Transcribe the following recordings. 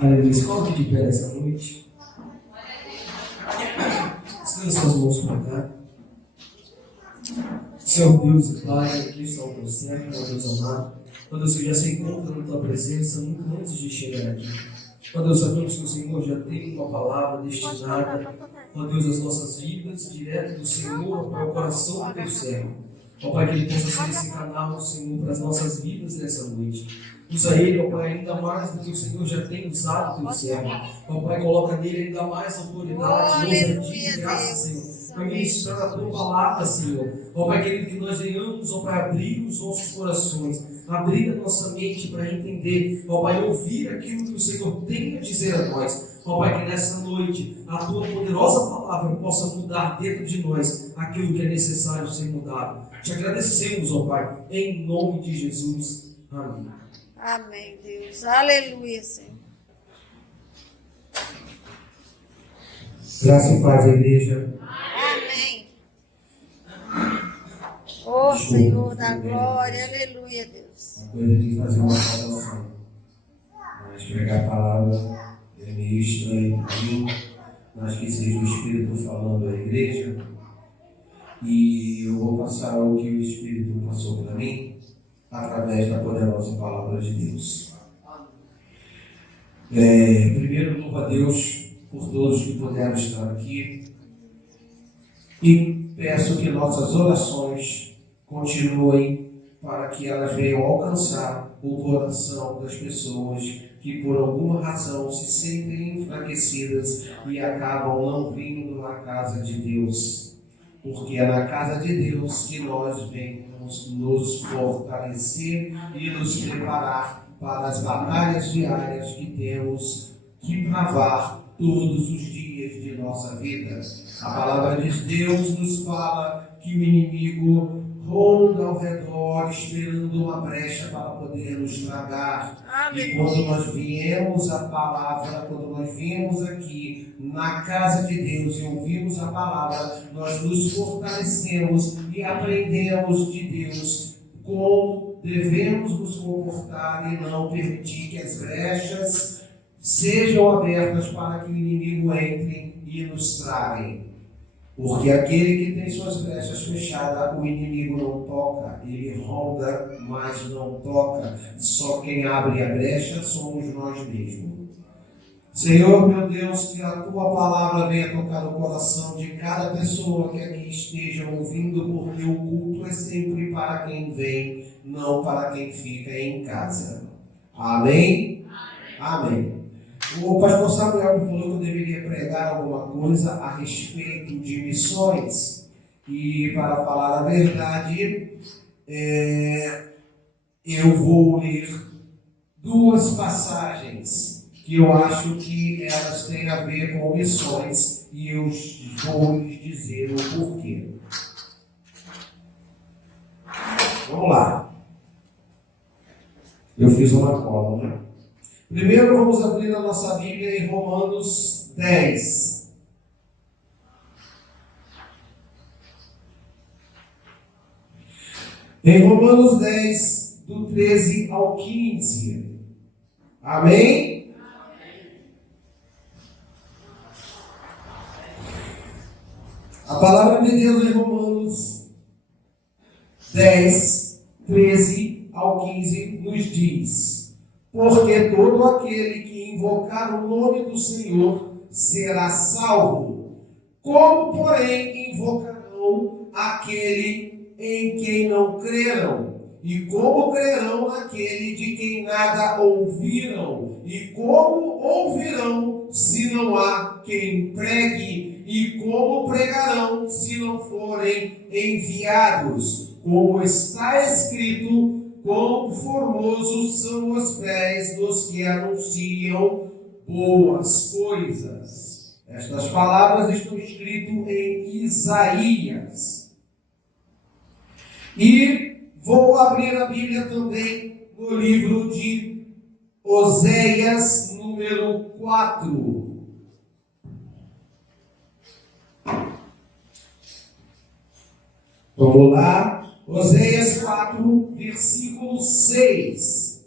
Aleluia. Se coloque de pé essa noite. Estenda suas mãos para cá. Senhor Deus e Pai, aqui está o teu servo, ó Deus amado. Ó Deus, que já se encontra na tua presença muito antes de chegar aqui. Ó Deus, sabemos que o Senhor já tem uma palavra destinada, ó Deus, às nossas vidas, direto do Senhor para o coração do teu servo. Ó Pai, que ele possa ser esse canal, Senhor, para as nossas vidas nessa noite. Usa ele, ó Pai, ainda mais do que o Senhor já tem usado o teu servo. Ó Pai, coloca nele ainda mais autoridade, ousadia e graça, Senhor, para ministrar a tua palavra, Senhor. Ó Pai querido, que nós venhamos, ó Pai, abrir os nossos corações, abrir a nossa mente para entender, ó Pai, ouvir aquilo que o Senhor tem a dizer a nós. Ó Pai, que nessa noite a tua poderosa palavra possa mudar dentro de nós aquilo que é necessário ser mudado. Te agradecemos, ó Pai, em nome de Jesus. Amém. Amém, Deus. Aleluia, Senhor. Graça e paz, igreja. Amém. Ó Senhor da glória, aleluia, Deus. A coisa de fazer uma saudação, mas pregar a palavra é meio estranho para mim, mas que seja o Espírito falando à igreja. E eu vou passar o que o Espírito passou para mim através da poderosa palavra de Deus. Primeiro, louvo a Deus por todos que puderam estar aqui e peço que nossas orações continuem para que elas venham alcançar o coração das pessoas que por alguma razão se sentem enfraquecidas e acabam não vindo na casa de Deus. Porque é na casa de Deus que nós venhamos nos fortalecer e nos preparar para as batalhas diárias que temos que travar todos os dias de nossa vida. A palavra de Deus nos fala que o inimigo ronda ao redor esperando uma brecha para poder nos tragar. E quando nós viemos a palavra, quando nós viemos aqui na casa de Deus e ouvimos a palavra, nós nos fortalecemos e aprendemos de Deus como devemos nos comportar e não permitir que as brechas sejam abertas para que o inimigo entre e nos trague. Porque aquele que tem suas brechas fechadas, o inimigo não toca, ele ronda, mas não toca. Só quem abre a brecha somos nós mesmos. Senhor, meu Deus, que a tua palavra venha tocar no coração de cada pessoa que aqui esteja ouvindo, porque o culto é sempre para quem vem, não para quem fica em casa. Amém? Amém. O pastor Samuel me falou que eu deveria pregar alguma coisa a respeito de missões. E para falar a verdade, eu vou ler duas passagens que eu acho que elas têm a ver com missões e eu vou lhes dizer o porquê. Vamos lá. Eu fiz uma cola, né? Primeiro vamos abrir a nossa Bíblia em Romanos 10. Em Romanos 10, do 13 ao 15. Amém? A palavra de Deus em Romanos 10, 13 ao 15 nos diz: porque todo aquele que invocar o nome do Senhor será salvo. Como, porém, invocarão aquele em quem não creram? E como crerão naquele de quem nada ouviram? E como ouvirão se não há quem pregue? E como pregarão se não forem enviados? Como está escrito: quão formosos são os pés dos que anunciam boas coisas. Estas palavras estão escritas em Isaías. E vou abrir a Bíblia também no livro de Oséias, número 4. Vamos lá. Oséias 4, versículo 6.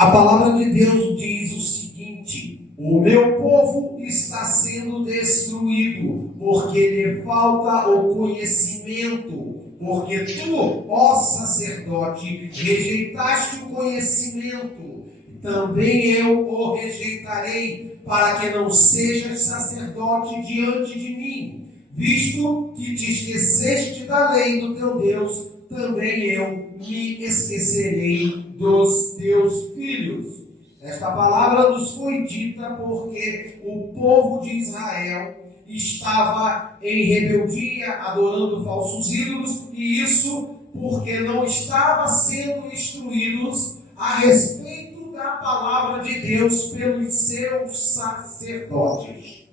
A palavra de Deus diz o seguinte: o meu povo está sendo destruído, porque lhe falta o conhecimento. Porque tu, ó sacerdote, rejeitaste o conhecimento, também eu o rejeitarei, para que não sejas sacerdote diante de mim. Visto que te esqueceste da lei do teu Deus, também eu me esquecerei dos teus filhos. Esta palavra nos foi dita porque o povo de Israel estava em rebeldia, adorando falsos ídolos, e isso porque não estava sendo instruídos a respeito da palavra de Deus pelos seus sacerdotes.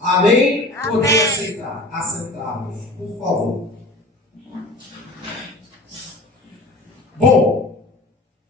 Amém? Poder aceitarmos, por favor. Bom,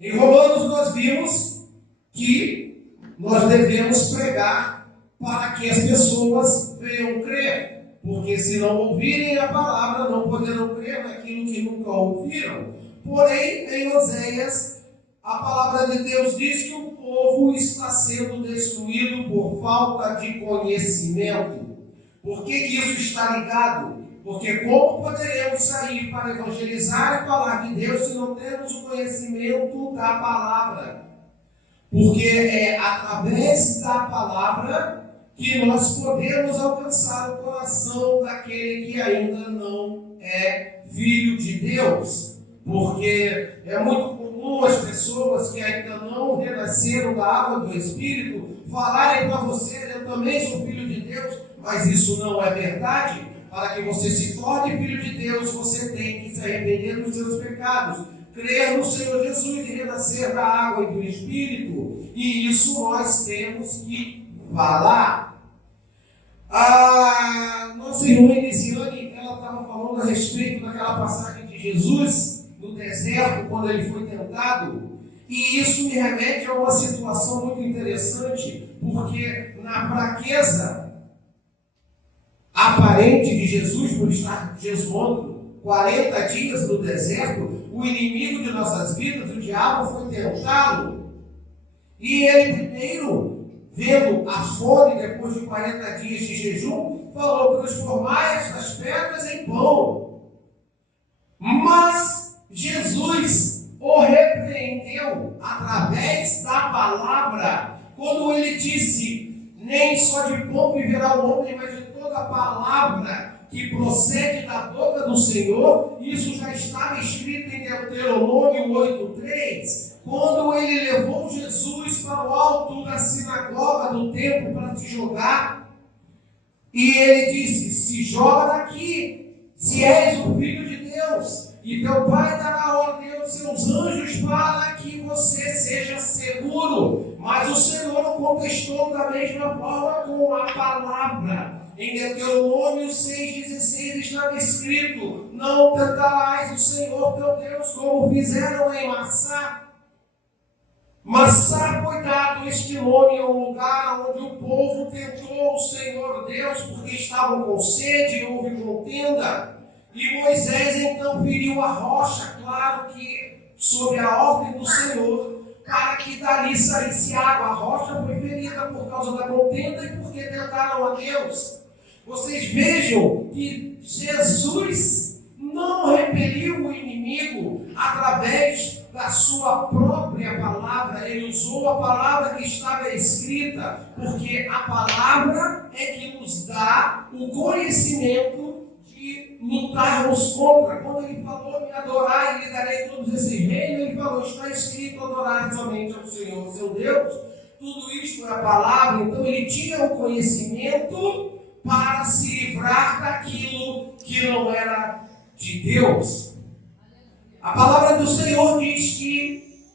em Romanos nós vimos que nós devemos pregar para que as pessoas venham crer, porque se não ouvirem a palavra, não poderão crer naquilo que nunca ouviram. Porém, em Oséias, a palavra de Deus diz que o povo está sendo destruído por falta de conhecimento. Por que isso está ligado? Porque como poderemos sair para evangelizar e falar de Deus se não temos o conhecimento da palavra? Porque é através da palavra que nós podemos alcançar o coração daquele que ainda não é filho de Deus. Porque é muito comum as pessoas que ainda não renasceram da água do Espírito falarem para você: eu também sou filho de Deus, mas isso não é verdade. Para que você se torne filho de Deus, você tem que se arrepender dos seus pecados, crer no Senhor Jesus e renascer da água e do Espírito. E isso nós temos que falar. A nossa irmã Elisiane, ela estava falando a respeito daquela passagem de Jesus no deserto, quando ele foi tentado. E isso me remete a uma situação muito interessante, porque na fraqueza aparente de Jesus, por estar jejuando 40 dias no deserto, o inimigo de nossas vidas, o diabo, foi tentá-lo. E ele primeiro, vendo a fome depois de 40 dias de jejum, falou: transformai estas pedras em pão. Mas Jesus o repreendeu através da palavra, quando ele disse: nem só de pão viverá o homem, mas de toda a palavra que procede da boca do Senhor. Isso já estava escrito em Deuteronômio 8:3, quando ele levou Jesus para o alto da sinagoga do templo para se jogar, e ele disse: se joga daqui, se és o filho de Deus, e teu Pai dará ordem aos seus anjos para que você seja seguro. Mas o Senhor o contestou da mesma forma com a palavra. Em Deuteronômio 6,16 estava escrito: não tentarás o Senhor teu Deus como fizeram em Massá. Massá foi dado este nome a um lugar onde o povo tentou o Senhor Deus porque estavam com sede e houve contenda. E Moisés então feriu a rocha, claro que sob a ordem do Senhor, para que dali saísse água. A rocha foi ferida por causa da contenda e porque tentaram a Deus. Vocês vejam que Jesus não repeliu o inimigo através da sua própria palavra. Ele usou a palavra que estava escrita, porque a palavra é que nos dá o conhecimento de lutarmos contra. Quando ele falou: me adorar e lhe darei todos esses reinos, ele falou: está escrito, adorar somente ao Senhor, seu Deus. Tudo isto é a palavra. Então ele tinha o conhecimento para se livrar daquilo que não era de Deus. A palavra do Senhor diz que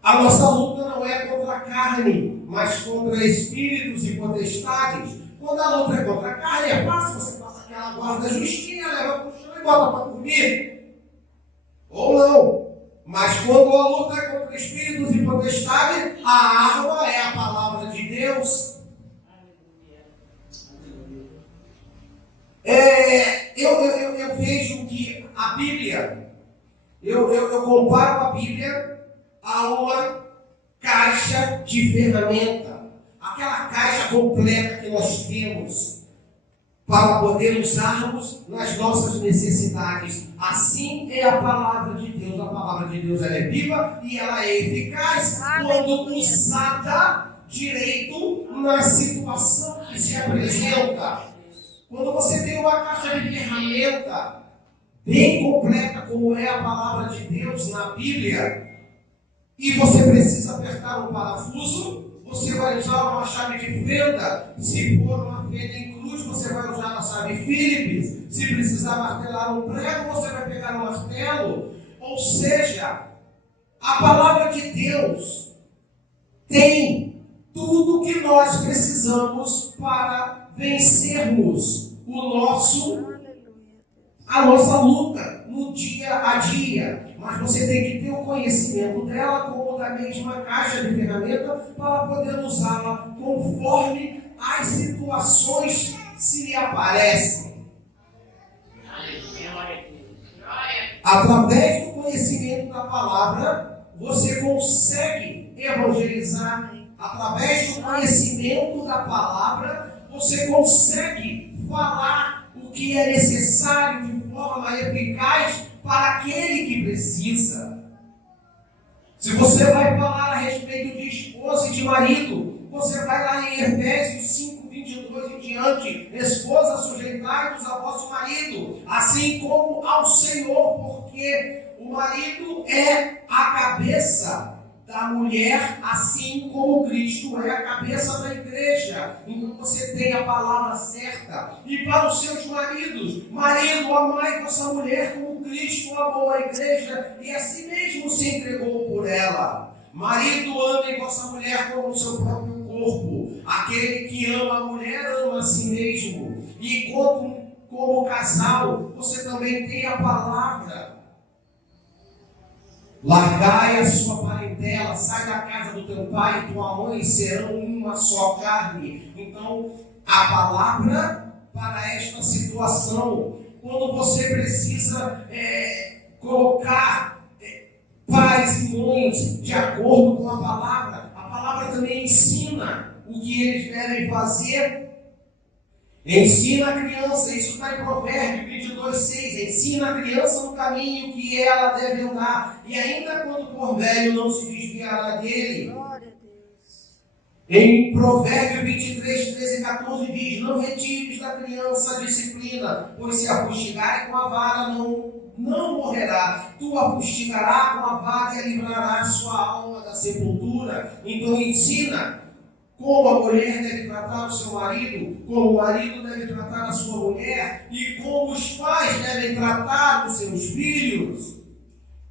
a nossa luta não é contra a carne, mas contra espíritos e potestades. Quando a luta é contra a carne, é fácil, você passa aquela guarda justinha, leva para o chão e bota para dormir. Ou não. Mas quando a luta é contra espíritos e potestades, a arma é a palavra de Deus. Eu vejo que a Bíblia, eu comparo a Bíblia a uma caixa de ferramenta, aquela caixa completa que nós temos para poder usarmos nas nossas necessidades. Assim é a palavra de Deus. A palavra de Deus ela é viva e ela é eficaz quando usada direito na situação que se apresenta. Quando você tem uma caixa de ferramenta bem completa, como é a palavra de Deus na Bíblia, e você precisa apertar um parafuso, você vai usar uma chave de fenda. Se for uma fenda em cruz, você vai usar a chave Phillips. Se precisar martelar um prego, você vai pegar um martelo. Ou seja, a palavra de Deus tem tudo que nós precisamos para vencermos a nossa luta no dia a dia. Mas você tem que ter o conhecimento dela como da mesma caixa de ferramenta para poder usá-la conforme as situações se lhe aparecem. Através do conhecimento da palavra, você consegue evangelizar. Através do conhecimento da palavra, você consegue falar o que é necessário de forma eficaz para aquele que precisa. Se você vai falar a respeito de esposa e de marido, você vai lá em Efésios 5, 22 em diante: esposa, sujeitai-vos ao vosso marido, assim como ao Senhor, porque o marido é a cabeça da mulher, assim como Cristo é a cabeça da igreja. Então você tem a palavra certa. E para os seus maridos: marido, amai vossa mulher como Cristo amou a igreja e a si mesmo se entregou por ela. Marido, amem vossa mulher como o seu próprio corpo. Aquele que ama a mulher ama a si mesmo. E como casal, você também tem a palavra. Largai a sua parentela, sai da casa do teu pai e tua mãe, serão uma só carne. Então, a palavra para esta situação, quando você precisa colocar pais e mães de acordo com a palavra também ensina o que eles devem fazer. Ensina a criança, isso está em Provérbios 22, 6. Ensina a criança no caminho que ela deve andar, e ainda quando for velho não se desviará dele. Glória a Deus. Em Provérbios 23, 13 e 14 diz: não retires da criança a disciplina, pois se a fustigarem com a vara não morrerá. Tu a fustigarás com a vara e livrarás sua alma da sepultura. Então ensina como a mulher deve tratar o seu marido, como o marido deve tratar a sua mulher, e como os pais devem tratar os seus filhos.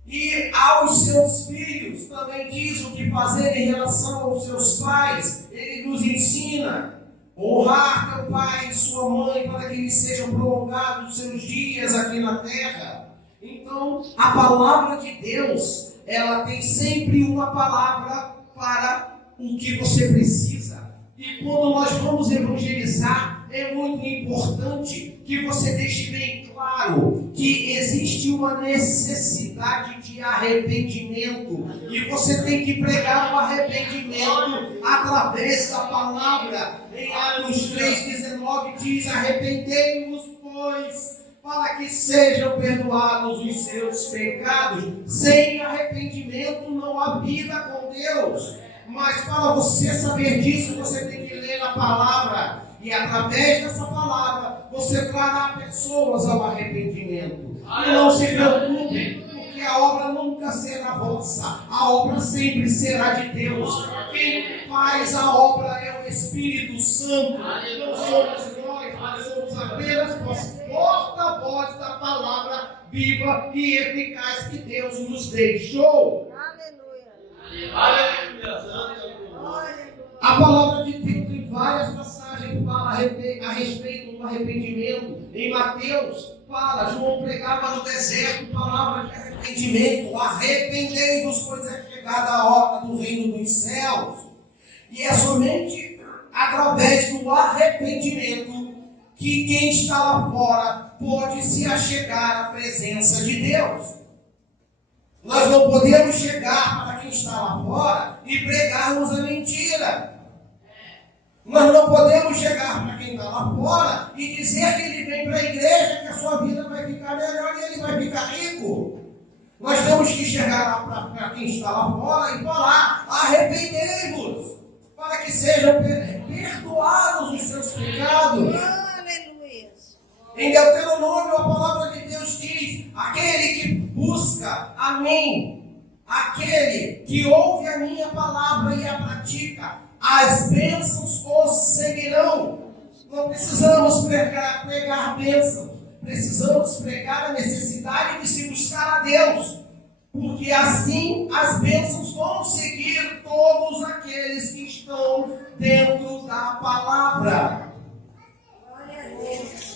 E aos seus filhos também diz o que fazer em relação aos seus pais. Ele nos ensina: honrar teu pai e sua mãe, para que eles sejam prolongados os seus dias aqui na terra. Então, a palavra de Deus, ela tem sempre uma palavra para o que você precisa. E quando nós vamos evangelizar, é muito importante que você deixe bem claro que existe uma necessidade de arrependimento, e você tem que pregar o arrependimento através da palavra. Em Atos 3,19 diz: arrependei-vos, pois, para que sejam perdoados os seus pecados. Sem arrependimento não há vida com Deus. Mas para você saber disso, você tem que ler a palavra. E através dessa palavra, você trará pessoas ao arrependimento. E não se preocupe, porque a obra nunca será vossa. A obra sempre será de Deus. Quem faz a obra é o Espírito Santo. Não somos nós somos apenas porta-voz da palavra viva e eficaz que Deus nos deixou. A palavra de Deus em várias passagens fala a respeito do arrependimento. Em Mateus fala: João pregava no deserto palavra de arrependimento. Arrependei-vos, pois é chegada a hora do reino dos céus. E é somente através do arrependimento que quem está lá fora pode se achegar à presença de Deus. Nós não podemos chegar para quem está lá fora e pregarmos a mentira. Nós não podemos chegar para quem está lá fora e dizer que ele vem para a igreja, que a sua vida vai ficar melhor e ele vai ficar rico. Nós temos que chegar lá para quem está lá fora e falar: arrependei-vos, para que sejam perdoados os seus pecados. Aleluia. Em Deuteronômio, a palavra de Deus diz: aquele que busca a mim, aquele que ouve a minha palavra e a pratica, as bênçãos os seguirão. Não precisamos pregar bênçãos, precisamos pregar a necessidade de se buscar a Deus, porque assim as bênçãos vão seguir todos aqueles que estão dentro da palavra. Glória a Deus.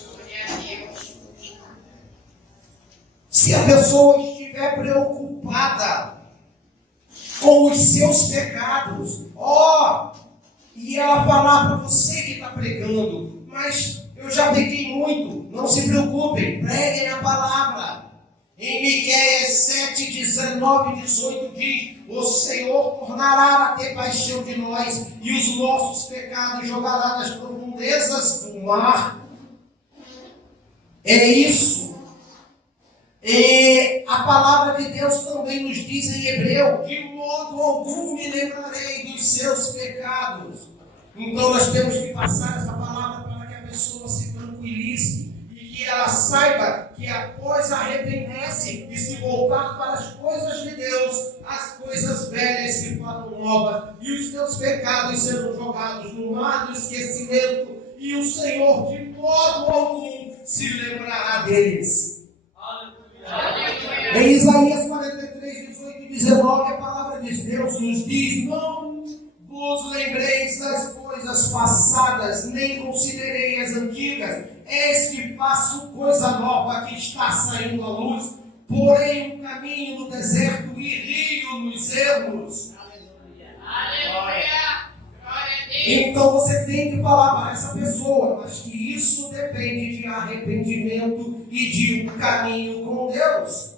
Se a pessoa estiver preocupada com os seus pecados, e ela falar para você que está pregando: mas eu já peguei muito. Não se preocupem, preguem a palavra. Em Miqueias 7, 19 e 18 diz: o Senhor tornará a ter paixão de nós e os nossos pecados jogará nas profundezas do mar. É isso. E a palavra de Deus também nos diz em Hebreu: de modo algum me lembrarei dos seus pecados. Então nós temos que passar essa palavra para que a pessoa se tranquilize e que ela saiba que após arrepender-se e se voltar para as coisas de Deus, as coisas velhas se farão novas e os teus pecados serão jogados no mar do esquecimento e o Senhor de modo algum se lembrará deles. Em Isaías 43, 18 e 19, a palavra de Deus nos diz: não vos lembreis das coisas passadas, nem considerei as antigas. Eis que faço coisa nova que está saindo à luz, porém um caminho no deserto e rio nos ermos. Aleluia! Então você tem que falar para essa pessoa, mas que isso depende de arrependimento e de um caminho com Deus.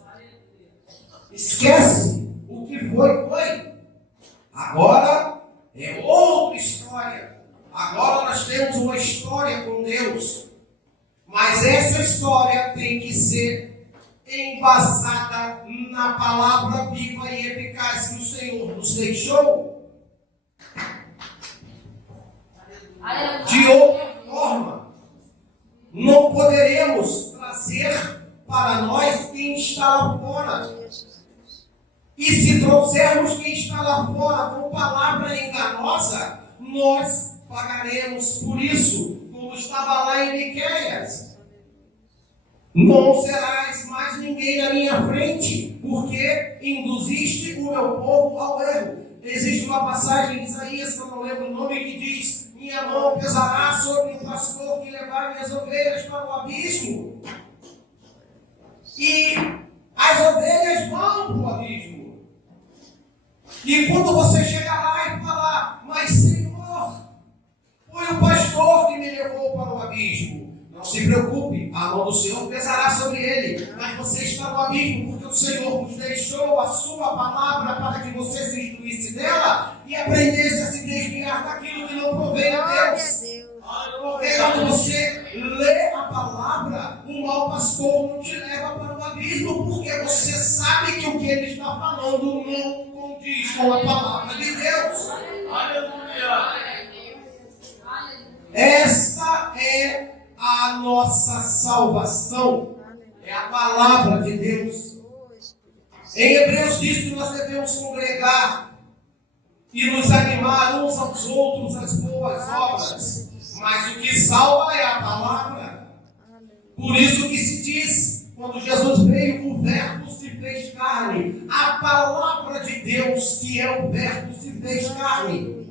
Esquece o que foi. Agora é outra história. Agora nós temos uma história com Deus. Mas essa história tem que ser embasada na palavra viva e eficaz que o Senhor nos deixou. De outra forma, não poderemos trazer para nós quem está lá fora. E se trouxermos quem está lá fora com palavra enganosa, nós pagaremos por isso, como estava lá em Miqueias. Não serás mais ninguém na minha frente, porque induziste o meu povo ao erro. Existe uma passagem em Isaías, que eu não lembro o nome, que diz: minha mão pesará sobre o pastor que levar minhas ovelhas para o abismo. E as ovelhas vão para o abismo. E quando você chegar lá e falar: mas Senhor, foi o pastor que me levou para o abismo. Não se preocupe, a mão do Senhor pesará sobre ele. Mas você está no abismo porque o Senhor nos deixou a sua palavra para que você se instruísse dela e aprendesse a se desviar daquilo que não provém a Deus. Porque quando você lê a palavra, o mau pastor não te leva para o abismo, porque você sabe que o que ele está falando não condiz com a palavra de Deus. Aleluia! Esta é a nossa salvação. É a palavra de Deus. Em Hebreus diz que nós devemos congregar e nos animar uns aos outros às boas obras. Mas o que salva é a palavra. Por isso que se diz, quando Jesus veio, o verbo se fez carne. A palavra de Deus, que é o verbo, se fez carne.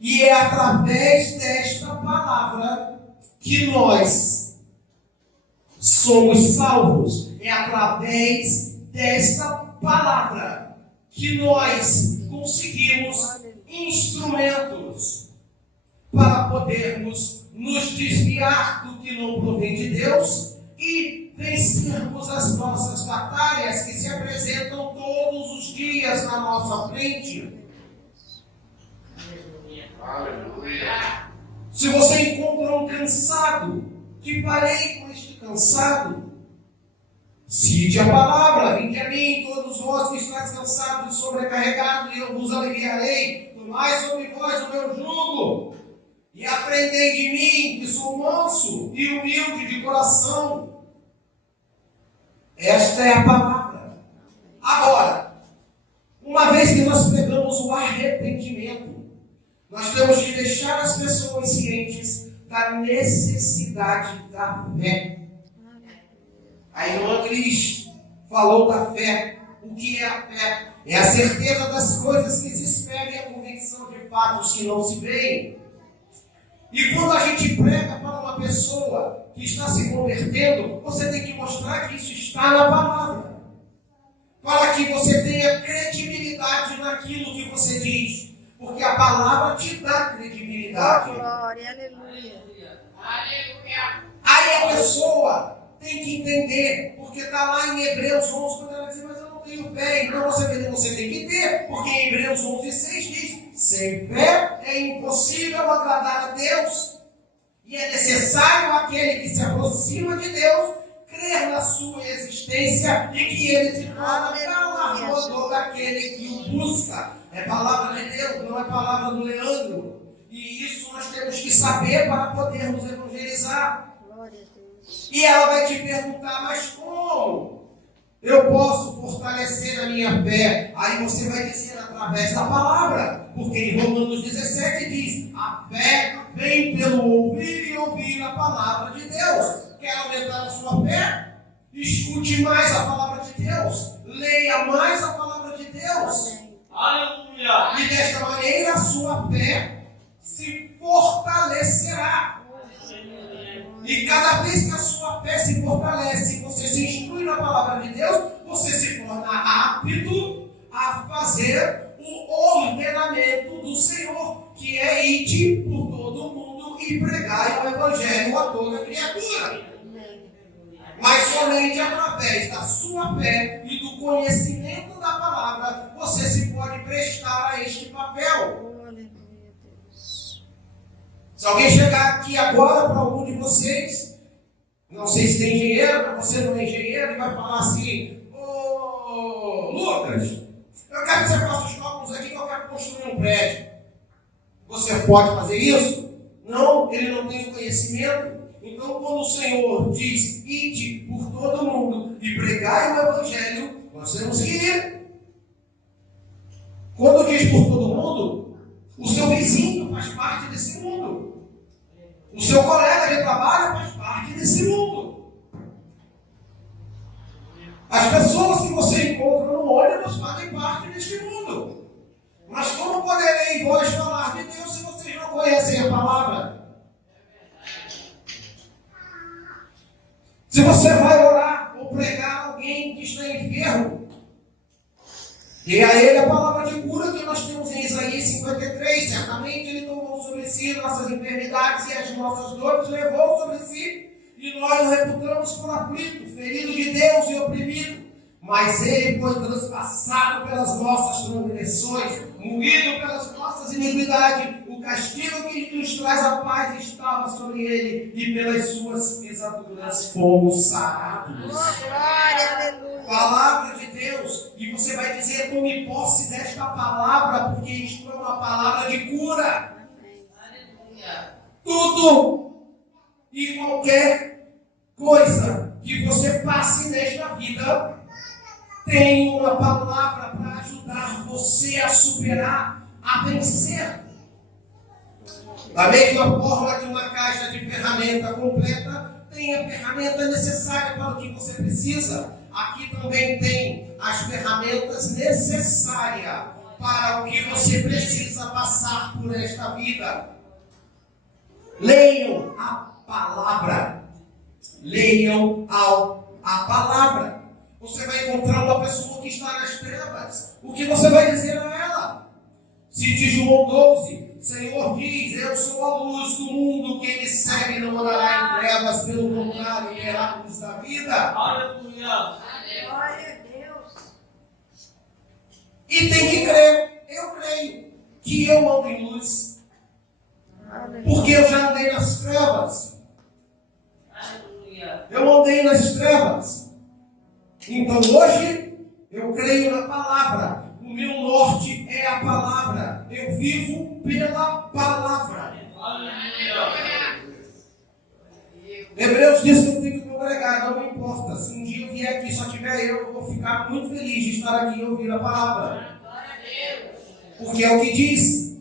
E é através desta palavra que nós somos salvos. É através desta palavra que nós conseguimos instrumentos para podermos nos desviar do que não provém de Deus e vencermos as nossas batalhas que se apresentam todos os dias na nossa frente. Se você encontra um cansado, que farei com este cansado? Cite a palavra: vinde a mim, todos vós que estáis cansados e sobrecarregados, e eu vos aliviarei. Tomai sobre vós o meu jugo, e aprendei de mim, que sou manso e humilde de coração. Esta é a palavra. Agora, uma vez que nós pegamos o arrependimento, nós temos que deixar as pessoas cientes da necessidade da fé. A irmã Cris falou da fé. O que é a fé? É a certeza das coisas que se esperam e a convicção de fatos que não se veem. E quando a gente prega para uma pessoa que está se convertendo, você tem que mostrar que isso está na palavra, para que você tenha credibilidade naquilo que você diz, porque a palavra te dá credibilidade. Glória, aleluia. Aí a pessoa tem que entender, porque está lá em Hebreus 11, quando ela diz: mas eu não tenho fé. Então você tem que ter, porque em Hebreus 11:6 diz: sem fé é impossível agradar a Deus, e é necessário aquele que se aproxima de Deus crer na sua existência e que ele se torna galardoador daquele que o busca. É palavra de Deus, não é palavra do Leandro. E isso nós temos que saber para podermos evangelizar. Glória a Deus. E ela vai te perguntar: mas como eu posso fortalecer a minha fé? Aí você vai dizer: através da palavra. Porque em Romanos 17 diz: a fé vem pelo ouvir e ouvir a palavra de Deus. Quer aumentar a sua fé? Escute mais a palavra de Deus. Leia mais a palavra de Deus. Aleluia! E desta maneira a sua fé se fortalecerá. E cada vez que a sua fé se fortalece, você se instrui na palavra de Deus, você se torna apto a fazer o ordenamento do Senhor, que é ir por todo o mundo e pregar o evangelho a toda criatura. Mas somente através da sua fé e do conhecimento da palavra você se pode prestar a este papel. Se alguém chegar aqui agora para algum de vocês, não sei se tem engenheiro, mas você não é engenheiro, e vai falar assim: ô Lucas, eu quero que você faça os cálculos aqui, que eu quero construir um prédio. Você pode fazer isso? Não, ele não tem o conhecimento. Então, quando o Senhor diz: ide por todo mundo e pregai o evangelho, nós temos que ir. Quando diz por todo mundo, o seu vizinho faz parte desse mundo. O seu colega de trabalho faz parte desse mundo. As pessoas que você encontra no ônibus fazem parte deste mundo. Mas como poderei vós falar de Deus se vocês não conhecem a palavra? Se você vai orar ou pregar alguém que está enfermo, dê a ele a palavra de cura que nós temos em Isaías 53. Certamente ele tomou sobre si nossas enfermidades e as nossas dores levou sobre si, e nós o reputamos por aflito, ferido de Deus e oprimido. Mas ele foi transpassado pelas nossas transgressões, moído pelas nossas iniquidades. O castigo que nos traz a paz estava sobre ele, e pelas suas pisaduras fomos sarados. Glória, aleluia. Palavra de Deus. E você vai dizer: tome posse desta palavra, porque isto é uma palavra de cura. Aleluia! Tudo e qualquer coisa que você passe nesta vida tem uma palavra para ajudar você a superar, a vencer. Da mesma forma que uma caixa de ferramenta completa tem a ferramenta necessária para o que você precisa, aqui também tem as ferramentas necessárias para o que você precisa passar por esta vida. Leiam a palavra. Leiam a palavra. Você vai encontrar uma pessoa que está nas trevas. O que você vai dizer a ela? Se de João 12, Senhor diz: eu sou a luz do mundo, quem me segue não andará em trevas, pelo contrário, terá a luz da vida. Aleluia! Glória a Deus. E tem que crer. Eu creio que eu ando em luz. Porque eu já andei nas trevas. Aleluia. Eu andei nas trevas. Então hoje eu creio na palavra. O meu norte é a palavra. Eu vivo pela palavra. Aleluia. Hebreus diz que eu tenho que congregar, não me importa. Se um dia eu vier aqui só tiver eu vou ficar muito feliz de estar aqui e ouvir a palavra. Porque é o que diz.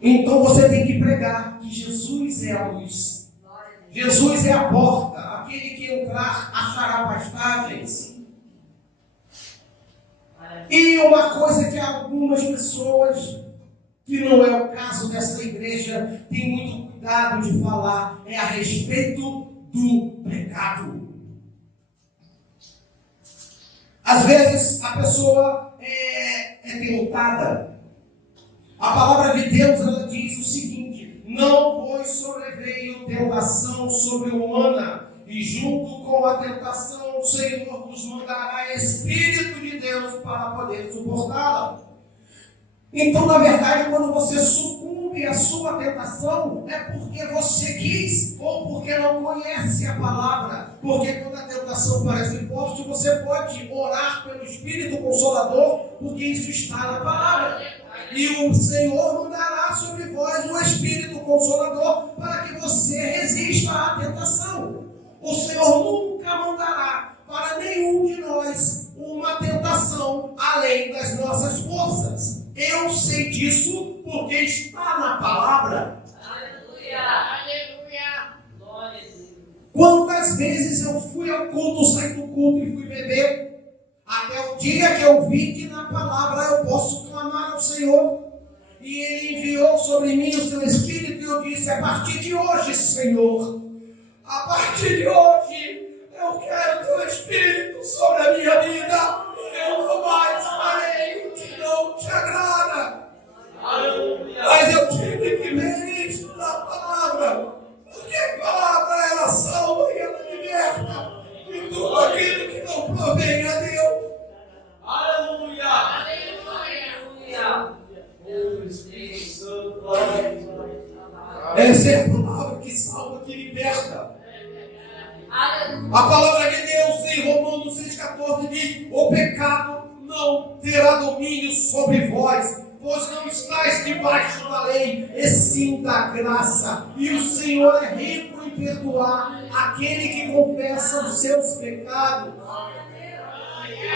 Então você tem que pregar que Jesus é a luz. Jesus é a porta. Aquele que entrar achará pastagens. E uma coisa que algumas pessoas, que não é o caso dessa igreja, tem muito cuidado de falar, é a respeito do pecado. Às vezes a pessoa é tentada. A palavra de Deus, ela diz o seguinte: não vos sobreveio tentação sobre-humana, e junto com a tentação o Senhor vos mandará Espírito de Deus para poder suportá-la. Então, na verdade, quando você sucumbe à sua tentação, é porque você quis ou porque não conhece a palavra. Porque quando a tentação parece forte, você pode orar pelo Espírito Consolador, porque isso está na palavra. E o Senhor mandará sobre vós o Espírito Consolador para que você resista à tentação. O Senhor nunca mandará para nenhum de nós uma tentação além das nossas forças. Eu sei disso porque está na palavra. Aleluia. Aleluia. Glória a Deus. Quantas vezes eu fui ao culto, saí do culto e fui beber? Até o dia que eu vi que na palavra eu posso clamar ao Senhor. E Ele enviou sobre mim o seu Espírito e eu disse: a partir de hoje, Senhor, a partir de hoje, eu quero o teu Espírito sobre a minha vida. Eu não mais farei o que não te agrada. Aleluia. Mas eu tive que ver isso na palavra. Porque a palavra, ela salva e ela liberta. E tudo aquilo que não provém a Deus. Aleluia. Aleluia. Deus, Santo, glória. Essa é a palavra que salva, que liberta. Aleluia. A palavra de Deus em Romanos 6,14 diz: o pecado não terá domínio sobre vós, pois não estáis debaixo da lei, e sim da graça. E o Senhor é rico em perdoar aquele que confessa os seus pecados.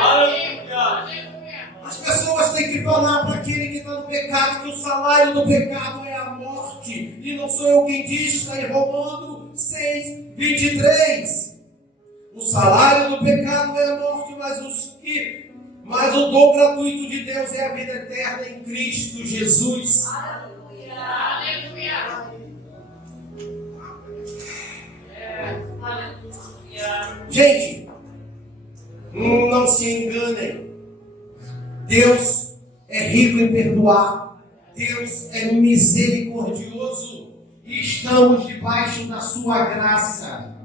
Aleluia. As pessoas têm que falar para aquele que está no pecado que o salário do pecado é a morte. E não sou eu quem diz, está em Romanos 6:23. O salário do pecado é a morte, mas o dom gratuito de Deus é a vida eterna em Cristo Jesus. Aleluia. Aleluia. Aleluia. Gente, não se enganem. Deus é rico em perdoar. Deus é misericordioso. E estamos debaixo da sua graça.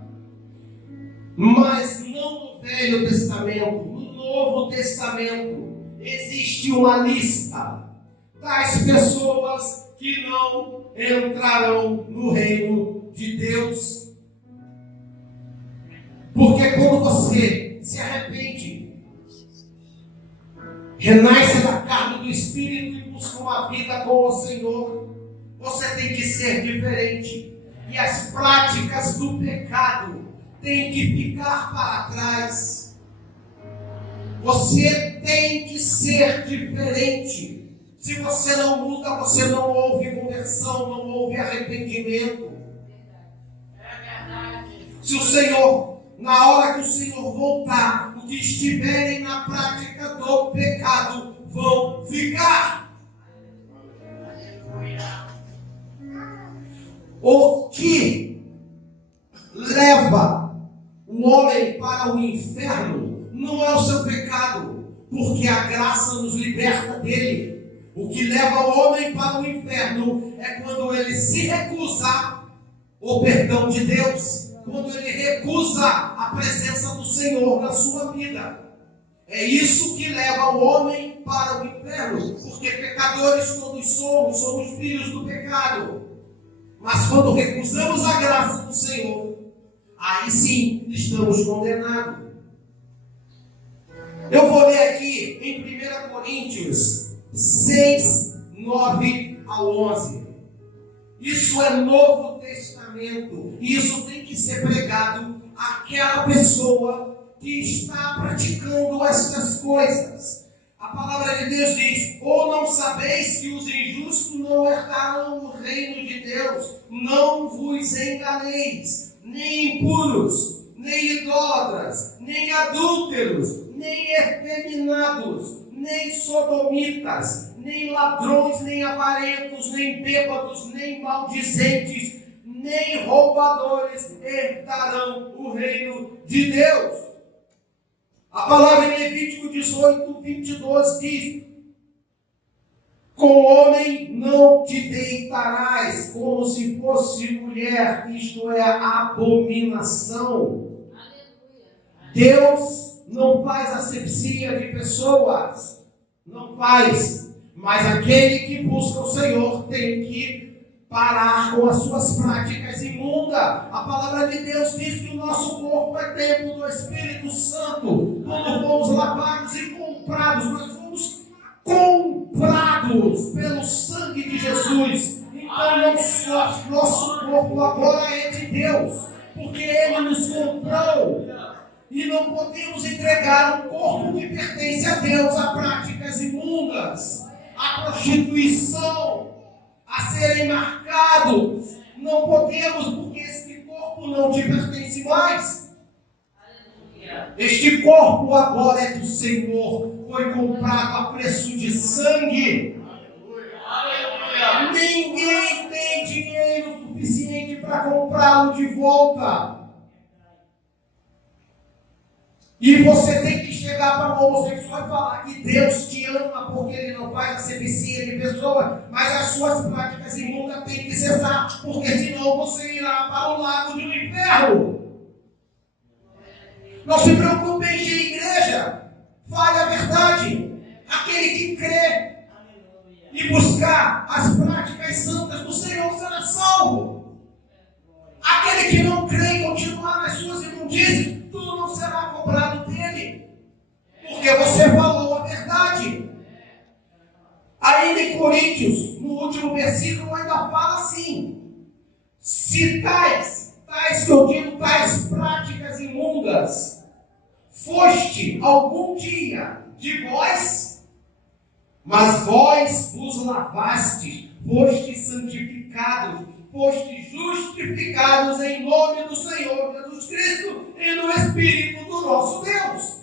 Mas não no Velho Testamento, no Novo Testamento, existe uma lista das pessoas que não entrarão no reino de Deus. Porque quando você se arrepende, renasce da carne do Espírito e busca uma vida com o Senhor, você tem que ser diferente. E as práticas do pecado têm que ficar para trás. Você tem que ser diferente. Se você não muda, você não houve conversão, não houve arrependimento. Se o Senhor, na hora que o Senhor voltar, os que estiverem na prática do pecado vão ficar. O que leva o homem para o inferno não é o seu pecado, porque a graça nos liberta dele. O que leva o homem para o inferno é quando ele se recusa o perdão de Deus, quando ele recusa a presença do Senhor na sua vida. É isso que leva o homem para o inferno, porque pecadores todos somos filhos do pecado. Mas quando recusamos a graça do Senhor, aí sim estamos condenados. Eu vou ler aqui em 1 Coríntios 6, 9 ao 11. Isso é Novo Testamento. E isso tem que ser pregado àquela pessoa que está praticando estas coisas. A palavra de Deus diz: ou não sabeis que os injustos não herdarão o reino de Deus? Não vos enganeis, nem impuros, nem idólatras, nem adúlteros, nem efeminados, nem sodomitas, nem ladrões, nem avarentos, nem bêbados, nem maldizentes, nem roubadores herdarão o reino de Deus. A palavra em Levítico 18, 22 diz: com o homem não te deitarás como se fosse mulher, isto é abominação. Deus não faz asepsia de pessoas, não faz, mas aquele que busca o Senhor tem que parar com as suas práticas imundas. A palavra de Deus diz que o nosso corpo é templo do Espírito Santo. Quando fomos lavados e comprados, nós fomos comprados pelo sangue de Jesus. Então nosso corpo agora é de Deus, porque Ele nos comprou. E não podemos entregar um corpo que pertence a Deus a práticas imundas, a prostituição, a serem marcados. Não podemos, porque este corpo não te pertence mais. Este corpo agora é do Senhor, foi comprado a preço de sangue. Ninguém tem dinheiro suficiente para comprá-lo de volta. E você tem que chegar para o homossexual e falar que Deus te ama porque Ele não faz asepsia de pessoa, mas as suas práticas imundas têm que cessar, porque senão você irá para o lago do inferno. Não se preocupe em ir à igreja, fale a verdade. Aquele que crê e buscar as práticas santas do Senhor será salvo. Aquele que não crê e continuar nas suas imundícias, tudo não será cobrado dele, porque você falou a verdade. Ainda em Coríntios, no último versículo, ainda fala assim: se tais que eu digo, tais práticas imundas, foste algum dia de vós, mas vós vos lavastes, foste santificados, foste justificados em nome do Senhor Jesus Cristo e no Espírito do nosso Deus.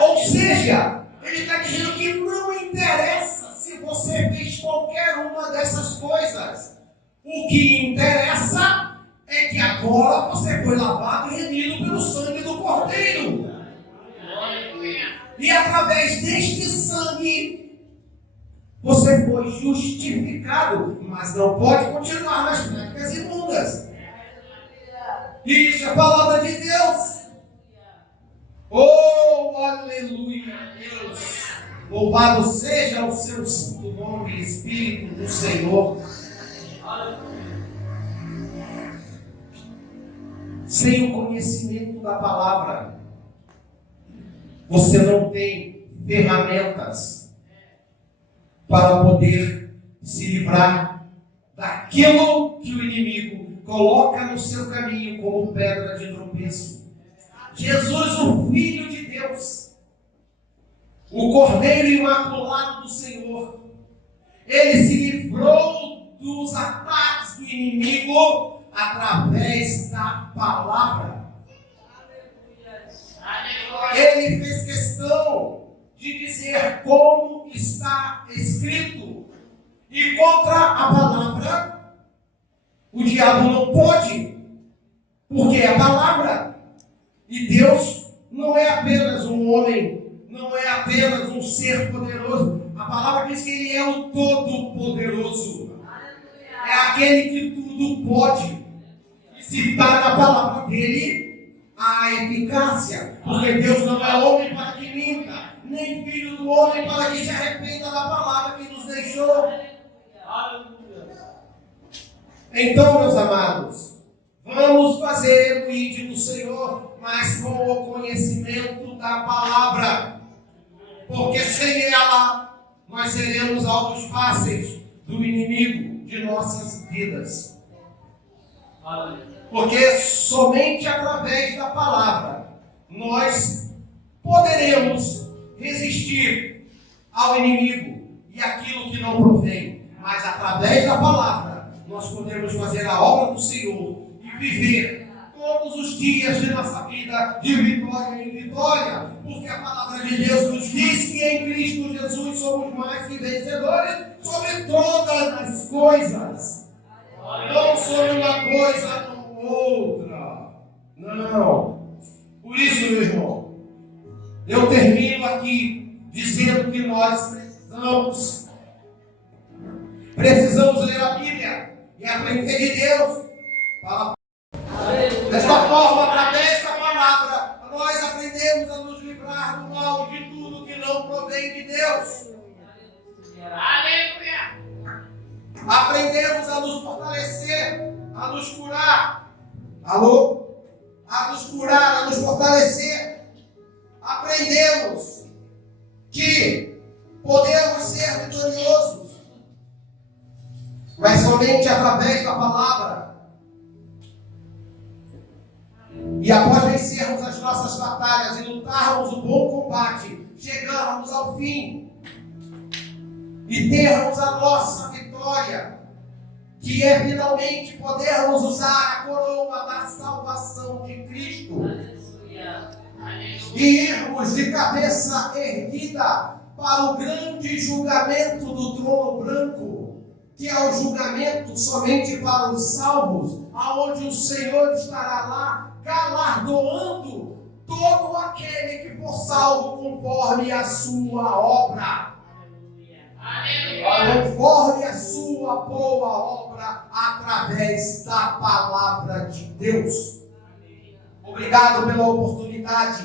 Ou seja, ele está dizendo que não interessa se você fez qualquer uma dessas coisas. O que interessa é que agora você foi lavado e remido pelo sangue do Cordeiro. E através deste sangue você foi justificado, mas não pode continuar nas práticas imundas. E isso é a palavra de Deus. Oh, aleluia, Deus. Louvado seja o seu santo nome, Espírito do Senhor. Sem o conhecimento da palavra, você não tem ferramentas para poder se livrar daquilo que o inimigo coloca no seu caminho como pedra de tropeço. Jesus, o Filho de Deus, o Cordeiro Imaculado do Senhor, ele se livrou dos ataques do inimigo através da palavra. Ele fez questão de dizer como está escrito. E contra a palavra, o diabo não pode, porque é a palavra. E Deus não é apenas um homem, não é apenas um ser poderoso. A palavra diz que Ele é o Todo-Poderoso. É aquele que tudo pode. E se está na palavra dele, a eficácia, porque Deus não é homem para que minta, nem filho do homem para que se arrependa da palavra que nos deixou. Então, meus amados, vamos fazer o ID do Senhor, mas com o conhecimento da palavra, porque sem ela nós seremos alvos fáceis do inimigo de nossas vidas. Porque somente através da palavra nós poderemos resistir ao inimigo e aquilo que não provém. Mas através da palavra nós podemos fazer a obra do Senhor e viver todos os dias de nossa vida de vitória em vitória. Porque a palavra de Deus nos diz que em Cristo Jesus somos mais que vencedores sobre todas as coisas. Não sobre uma coisa ou outra. Não. Por isso, meu irmão, eu termino aqui dizendo que nós precisamos ler a Bíblia e aprender de Deus. Desta forma, através da palavra, nós aprendemos a nos livrar do mal e de tudo que não provém de Deus. Aleluia! Aprendemos a nos fortalecer, a nos curar. Alô? A nos curar, a nos fortalecer. Aprendemos que podemos ser vitoriosos, mas somente através da palavra. E após vencermos as nossas batalhas e lutarmos o bom combate, chegarmos ao fim e termos a nossa vitória, que é finalmente podermos usar a coroa da salvação de Cristo e irmos de cabeça erguida para o grande julgamento do trono branco, que é o julgamento somente para os salvos, aonde o Senhor estará lá galardoando todo aquele que for salvo conforme a sua obra. Conforme a sua boa obra através da palavra de Deus. Obrigado pela oportunidade.